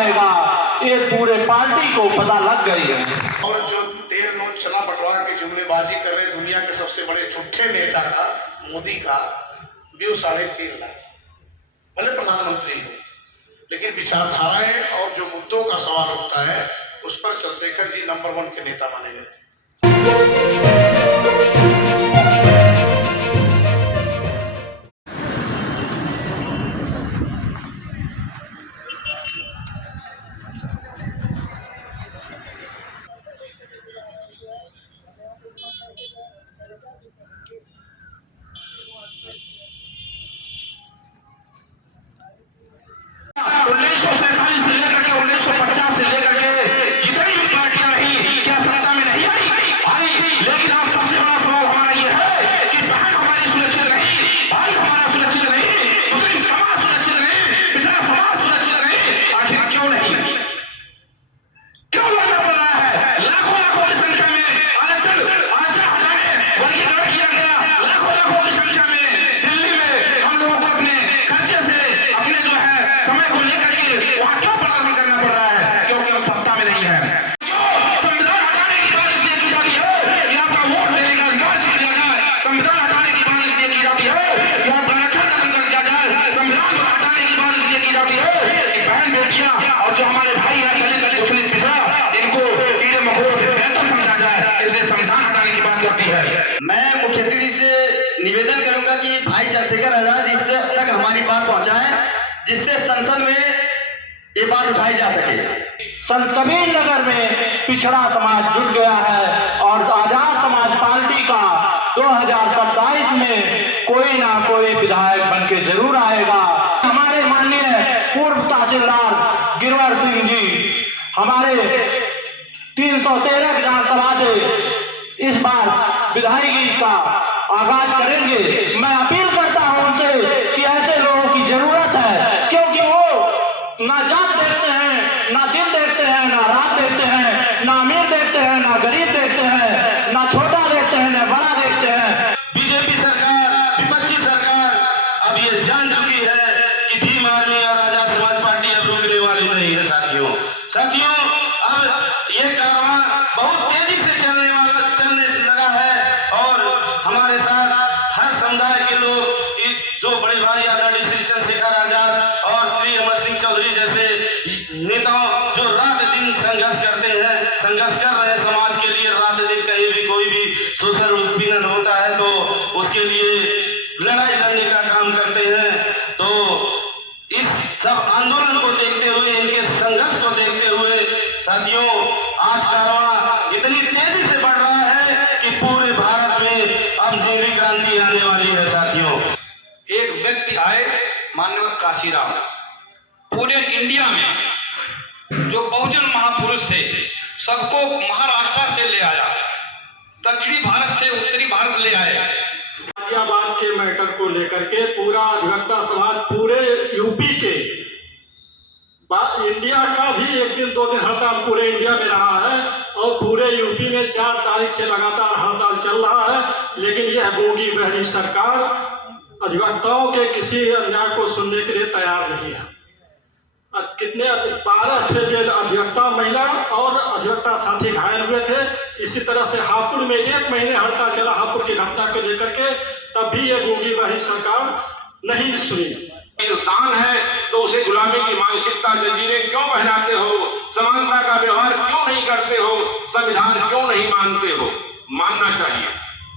आएगा, ये पूरे पार्टी को पता लग गई है। और जो तेल नोट चना बंटवारा की जुमलेबाजी कर रहे दुनिया के सबसे बड़े झूठे नेता का, मोदी का व्यू 3.5 लाख, भले प्रधानमंत्री हो, लेकिन विचारधाराएं और जो मुद्दों का सवाल उठता है उस पर चंद्रशेखर जी नंबर 1 के नेता माने गए थे। मैं मुख्यमंत्री जी से निवेदन करूंगा कि भाई चंद्रशेखर आजाद जी से तक हमारी बात पहुंचाएं, जिससे संसद में ये बात उठाई जा सके। संत कबीर नगर में पिछड़ा समाज जुट गया है और आजाद समाज पार्टी का 2027 में कोई ना कोई विधायक बन के जरूर आएगा। हमारे माननीय पूर्व तहसीलदार गिरवर सिंह जी हमारे 313 विधानसभा से इस बार विधायकी का आगाज करेंगे। मैं अपील करता हूं उनसे कि ऐसे लोगों की जरूरत है, क्योंकि वो ना जात देखते हैं, ना दिन देखते हैं, ना रात देखते हैं, ना अमीर देखते हैं, ना गरीब देखते हैं, ना छोटा देखते हैं, ना बड़ा देखते हैं। बीजेपी सरकार, विपक्षी सरकार अब ये जान चुकी है कि भीम आर्मी और आजाद समाज पार्टी अब रुकने वाली नहीं है। साथियों अब ये कारवां बहुत तेजी से चलने लगा है और हमारे साथ हर समुदाय के लोग, जो बड़े भाई आदरणीय श्री चंद्रशेखर आजाद और श्री अमर सिंह चौधरी जैसे नेताओं जो रात दिन संघर्ष करते हैं, संघर्ष कर रहे हैं समाज के लिए। रात दिन कहीं भी कोई भी सोशल उत्पीड़न होता है तो उसके लिए लड़ाई लड़ने का काम करते हैं। तो इस सब आंदोलन को देखते हुए, इनके संघर्ष को देखते हुए साथियों, आज कारवां इतनी तेजी से बढ़ रहा है कि पूरे भारत में अब नीली क्रांति आने वाली है। साथियों, एक व्यक्ति आए, माननीय काशीराम, पूरे इंडिया में जो बहुजन महापुरुष थे सबको महाराष्ट्र से ले आया, दक्षिणी भारत से उत्तरी भारत ले आए। गाजियाबाद के मैटर को लेकर के पूरा अधिवक्ता समाज पूरे यूपी के, इंडिया का भी 1 दिन 2 दिन हड़ताल पूरे इंडिया में रहा है और पूरे यूपी में 4 तारीख से लगातार हड़ताल चल रहा है। लेकिन यह गूंगी बहरी सरकार अधिवक्ताओं के किसी अन्याय को सुनने के लिए तैयार नहीं है। कितने 12 अधिवक्ता महिला और अधिवक्ता साथी घायल हुए थे। इसी तरह से हापुड़ में 1 महीने हड़ताल चला हापुड़ की घटना को लेकर के, तब भी ये गूंगी बहरी सरकार नहीं सुनी। इंसान है तो उसे गुलामी की मानसिकता जंजीरें क्यों पहनाते हो? समानता का व्यवहार क्यों नहीं करते हो? संविधान क्यों नहीं मानते हो? मानना चाहिए।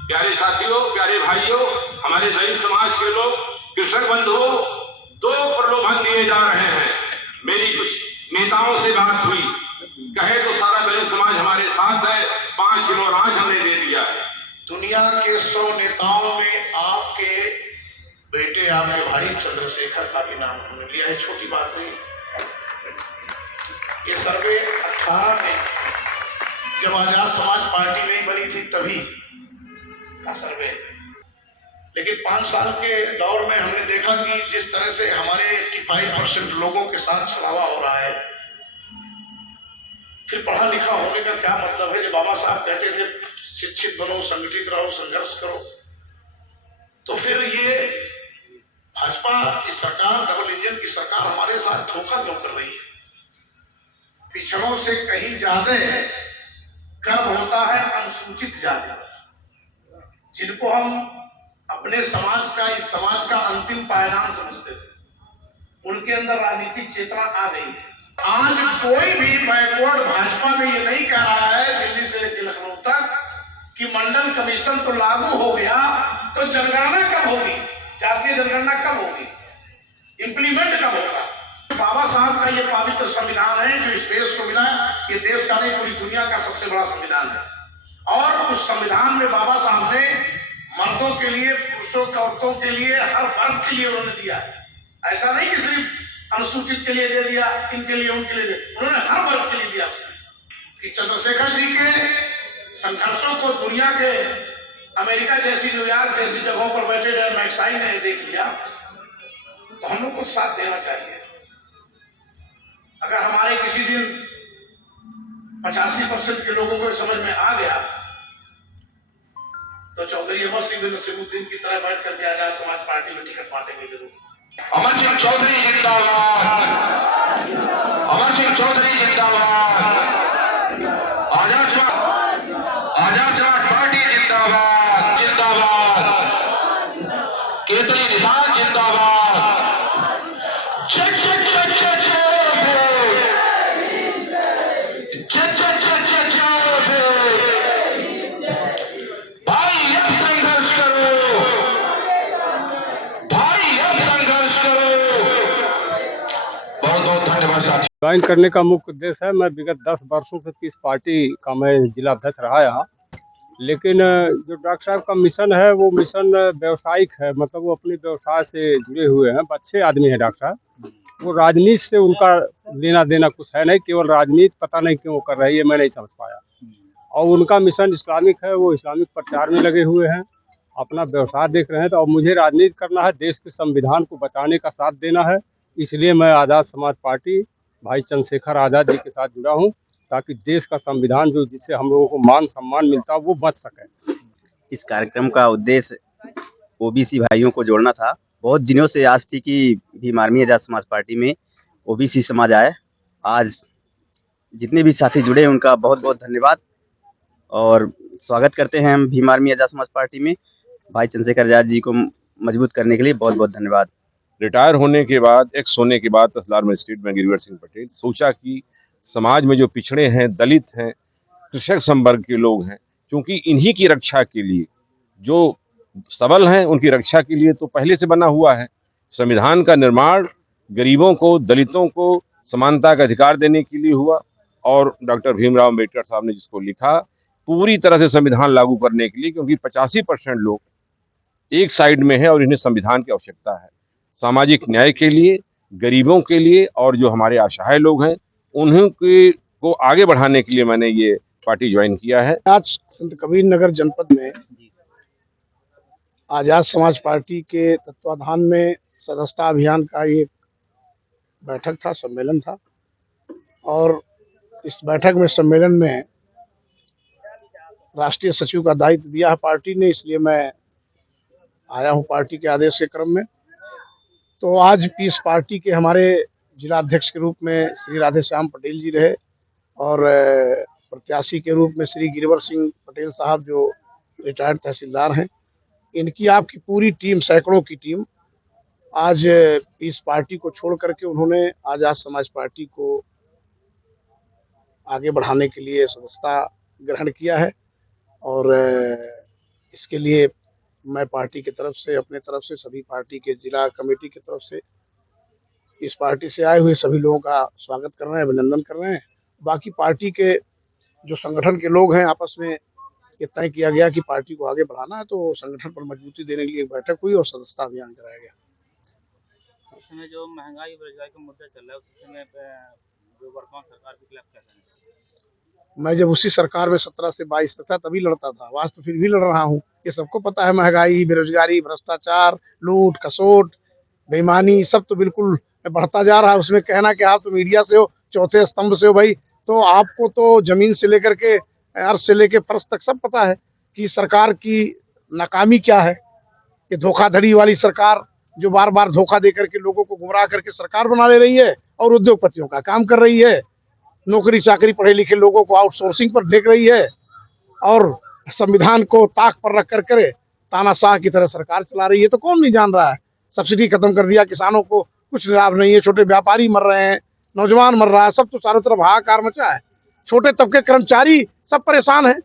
प्यारे साथियों, प्यारे भाइयों, हमारे दलित समाज के लोग, कृषक बंधुओं, 2 प्रलोभन दिए जा रहे हैं। मेरी कुछ नेताओं से बात हुई, कहे तो सारा दलित समाज हमारे साथ है, 5 किलो अनाज हमने दे दिया है। दुनिया के 100 नेताओं में आपके बेटे, आपके भाई चंद्रशेखर का भी नाम उन्होंने लिया है। छोटी बात नहीं। ये सर्वे 18 में जब आजाद समाज पार्टी नहीं बनी थी तभी का सर्वे। लेकिन 5 साल के दौर में हमने देखा कि जिस तरह से हमारे 85% लोगों के साथ छलावा हो रहा है, फिर पढ़ा लिखा होने का क्या मतलब है? जब बाबा साहब कहते थे शिक्षित बनो, संगठित रहो, संघर्ष करो, तो फिर ये भाजपा की सरकार, डबल इंजन की सरकार हमारे साथ धोखा क्यों कर रही है? पिछड़ों से कहीं ज्यादा गर्व होता है अनुसूचित जाति पर, जिनको हम अपने समाज का, इस समाज का अंतिम पायदान समझते थे। उनके अंदर राजनीतिक चेतना आ गई है। आज कोई भी बैकवर्ड भाजपा में ये नहीं कह रहा है, दिल्ली से लेकर लखनऊ तक, कि मंडल कमीशन तो लागू हो गया तो जनगणना कब होगी, जातीय जनगणना कब होगी, इंप्लीमेंट कब होगा। बाबा साहब का ये पवित्र संविधान है जो इस देश को मिला। ये देश का नहीं, पूरी दुनिया का सबसे बड़ा संविधान है। और उस संविधान में बाबा साहब ने मर्दों के लिए, पुरुषों के, औरतों के लिए, हर वर्ग के लिए उन्होंने दिया है। ऐसा नहीं कि सिर्फ अनुसूचित के लिए दे दिया, इनके लिए, उनके लिए दे, उन्होंने हर वर्ग के लिए दिया उसने। कि चंद्रशेखर जी के संघर्षों को दुनिया के, अमेरिका जैसी, न्यूयॉर्क जैसी जगहों पर बैठे डैन मैक्साई ने देख लिया, तो हम लोग को साथ देना चाहिए। अगर हमारे किसी दिन 85% के लोगों को समझ में आ गया तो चौधरी अमर सिंह नसीमुद्दीन की तरह बैठ करके आजाद समाज पार्टी में टिकट बांटेंगे जरूर। अमर सिंह चौधरी जिंदाबाद, अमर सिंह चौधरी जिंदाबाद, आजाद समाज पार्टी जिंदाबाद, जिंदाबाद, केतली निशान जिंदाबाद, check check check check check भाई अब संघर्ष करो, भाई अब संघर्ष करो। बहुत बहुत धन्यवाद साथी। ज्वाइन करने का मुख्य उद्देश्य है, मैं विगत 10 वर्षों से इस पार्टी का मैं जिला अध्यक्ष रहा यहाँ, लेकिन जो डॉक्टर साहब का मिशन है वो मिशन व्यवसायिक है, मतलब वो अपने व्यवसाय से जुड़े हुए हैं, अच्छे आदमी हैं डॉक्टर साहब। वो राजनीति से उनका लेना देना कुछ है नहीं, केवल राजनीति पता नहीं क्यों कर रही है, मैं नहीं समझ पाया। और उनका मिशन इस्लामिक है, वो इस्लामिक प्रचार में लगे हुए हैं, अपना व्यवसाय देख रहे हैं। तो अब मुझे राजनीति करना है, देश के संविधान को बचाने का साथ देना है, इसलिए मैं आज़ाद समाज पार्टी भाई चंद्रशेखर आज़ाद जी के साथ जुड़ा हूँ, ताकि देश का संविधान जो जिससे हम लोगों को मान सम्मान मिलता है वो बच सके। इस कार्यक्रम का उद्देश्य ओबीसी भाइयों को जोड़ना था। बहुत दिनों से आस थी कि भीम आर्मी आजाद समाज पार्टी में ओबीसी समाज आए। आज जितने भी साथी जुड़े उनका बहुत बहुत धन्यवाद और स्वागत करते हैं हम भीम आर्मी आजाद समाज पार्टी में। भाई चंद्रशेखर आजाद जी को मजबूत करने के लिए बहुत बहुत धन्यवाद। रिटायर होने के बाद, एक्स होने के बाद तहसीलदार मजिस्ट्रेट में गिरिवर सिंह पटेल सोचा कि समाज में जो पिछड़े हैं, दलित हैं, कृषक संवर्ग के लोग हैं, क्योंकि इन्हीं की रक्षा के लिए, जो सबल हैं उनकी रक्षा के लिए तो पहले से बना हुआ है। संविधान का निर्माण गरीबों को, दलितों को समानता का अधिकार देने के लिए हुआ और डॉक्टर भीमराव अम्बेडकर साहब ने जिसको लिखा पूरी तरह से संविधान लागू करने के लिए, क्योंकि 85% लोग एक साइड में है और इन्हें संविधान की आवश्यकता है सामाजिक न्याय के लिए, गरीबों के लिए, और जो हमारे असहाय लोग हैं उन्हीं को आगे बढ़ाने के लिए मैंने ये पार्टी ज्वाइन किया है। आज संत कबीर नगर जनपद में आजाद समाज पार्टी के तत्वाधान में सदस्यता अभियान का एक बैठक था, सम्मेलन था, और इस बैठक में, सम्मेलन में राष्ट्रीय सचिव का दायित्व दिया है पार्टी ने, इसलिए मैं आया हूं पार्टी के आदेश के क्रम में। तो आज इस पार्टी के हमारे जिला अध्यक्ष के रूप में श्री राधेश्याम पटेल जी रहे और प्रत्याशी के रूप में श्री गिरिवर सिंह पटेल साहब जो रिटायर्ड तहसीलदार हैं। इनकी आपकी पूरी टीम, सैकड़ों की टीम आज इस पार्टी को छोड़ करके उन्होंने आजाद समाज पार्टी को आगे बढ़ाने के लिए सदस्यता ग्रहण किया है। और इसके लिए मैं पार्टी की तरफ से, अपने तरफ से, सभी पार्टी के जिला कमेटी की तरफ से इस पार्टी से आए हुए सभी लोगों का स्वागत कर रहे हैं, अभिनंदन कर रहे हैं। बाकी पार्टी के जो संगठन के लोग हैं, आपस में ये तय किया गया कि पार्टी को आगे बढ़ाना है, तो संगठन पर मजबूती देने के लिए एक बैठक हुई और सदस्यता अभियान कराया गया। इस समय जो महंगाई बेरोजगारी का मुद्दा चल रहा है, उस समय जो वर्तमान सरकार के खिलाफ क्या कहना है? मैं जब उसी सरकार में 17 से 22 तक था तभी लड़ता था, आज तो फिर भी लड़ रहा हूँ। ये सबको पता है, महंगाई, बेरोजगारी, भ्रष्टाचार, लूट खसोट, बेईमानी, सब तो बिल्कुल बढ़ता जा रहा है। उसमें कहना कि आप तो मीडिया से हो, चौथे स्तंभ से हो, भाई तो आपको तो जमीन से लेकर के अर्श से लेकर फर्श तक सब पता है कि सरकार की नाकामी क्या है। कि धोखाधड़ी वाली सरकार जो बार बार धोखा दे करके लोगों को गुमराह करके सरकार बना ले रही है और उद्योगपतियों का काम कर रही है। नौकरी चाकरी पढ़े लिखे लोगों को आउटसोर्सिंग पर देख रही है और संविधान को ताक पर रख कर तानाशाह की तरह सरकार चला रही है। तो कौन नहीं जान रहा है, सब्सिडी खत्म कर दिया, किसानों को कुछ लाभ नहीं है, छोटे व्यापारी मर रहे हैं, नौजवान मर रहा है, सब तो चारों तरफ हाहाकार मचा है। छोटे तबके कर्मचारी सब परेशान हैं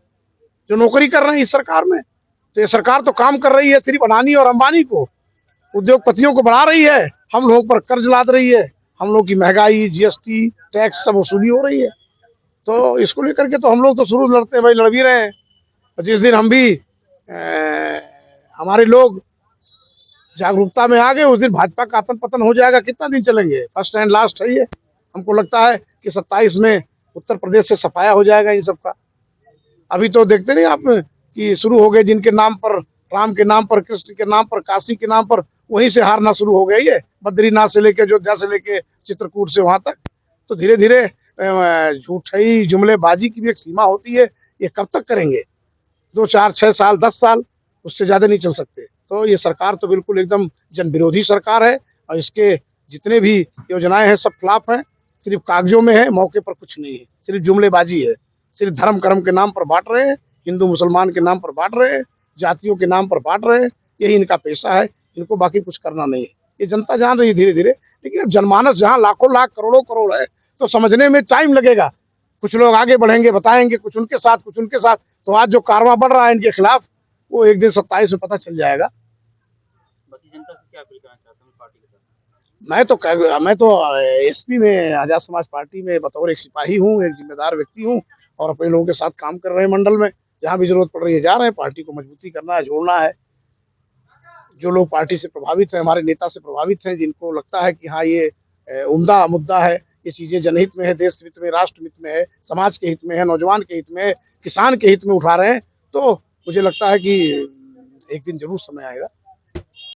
जो नौकरी कर रहे हैं इस सरकार में। तो ये सरकार तो काम कर रही है सिर्फ अडानी और अंबानी को, उद्योगपतियों को बढ़ा रही है, हम लोगों पर कर्ज लाद रही है, हम लोग की महंगाई, जीएसटी, टैक्स सब वसूली हो रही है। तो इसको लेकर के तो हम लोग तो शुरू लड़ते हैं भाई, लड़ भी रहे हैं। जिस दिन हम भी हमारे लोग जागरूकता में आ गए उस दिन भाजपा का पतन पतन हो जाएगा। कितना दिन चलेंगे, फर्स्ट एंड लास्ट है ये। हमको लगता है कि 27 में उत्तर प्रदेश से सफाया हो जाएगा इन सबका। अभी तो देखते नहीं आप कि शुरू हो गए, जिनके नाम पर, राम के नाम पर, कृष्ण के नाम पर, काशी के नाम पर, वहीं से हारना शुरू हो गई है। बद्रीनाथ से लेके अयोध्या से लेके चित्रकूट से वहां तक। तो धीरे धीरे झूठी जुमलेबाजी की भी एक सीमा होती है। ये कब तक करेंगे? 2, 4, 6 साल, 10 साल, उससे ज्यादा नहीं चल सकते। तो ये सरकार तो बिल्कुल एकदम जन विरोधी सरकार है और इसके जितने भी योजनाएं हैं सब फ्लॉप हैं, सिर्फ कागजों में है, मौके पर कुछ नहीं है, सिर्फ जुमलेबाजी है। सिर्फ धर्म कर्म के नाम पर बांट रहे हैं, हिंदू मुसलमान के नाम पर बांट रहे हैं, जातियों के नाम पर बांट रहे हैं, यही इनका पेशा है। इनको बाकी कुछ करना नहीं है। ये जनता जान रही है धीरे धीरे, लेकिन जनमानस जहाँ लाखों लाख करोड़ों करोड़ है तो समझने में टाइम लगेगा। कुछ लोग आगे बढ़ेंगे, बताएंगे, कुछ उनके साथ, कुछ उनके साथ। तो आज जो कारवां बढ़ रहा है इनके खिलाफ, वो एक दिन 27 में पता चल जाएगा। बाकी जनता से क्या अपील करना चाहते हैं पार्टी के साथ? मैं तो एसपी में, आजाद समाज पार्टी में बतौर एक सिपाही हूँ, एक जिम्मेदार व्यक्ति हूँ और अपने लोगों के साथ काम कर रहे हैं। मंडल में जहाँ भी जरूरत पड़ रही है जा रहे हैं। पार्टी को मजबूती करना है, जोड़ना है। जो लोग पार्टी से प्रभावित हैं, हमारे नेता से प्रभावित हैं, जिनको लगता है कि हाँ ये उम्दा मुद्दा है, ये चीज़ें जनहित में है, देश हित में, राष्ट्र हित में है, समाज के हित में है, नौजवान के हित में है, किसान के हित में उठा रहे हैं, तो मुझे लगता है कि एक दिन जरूर समय आएगा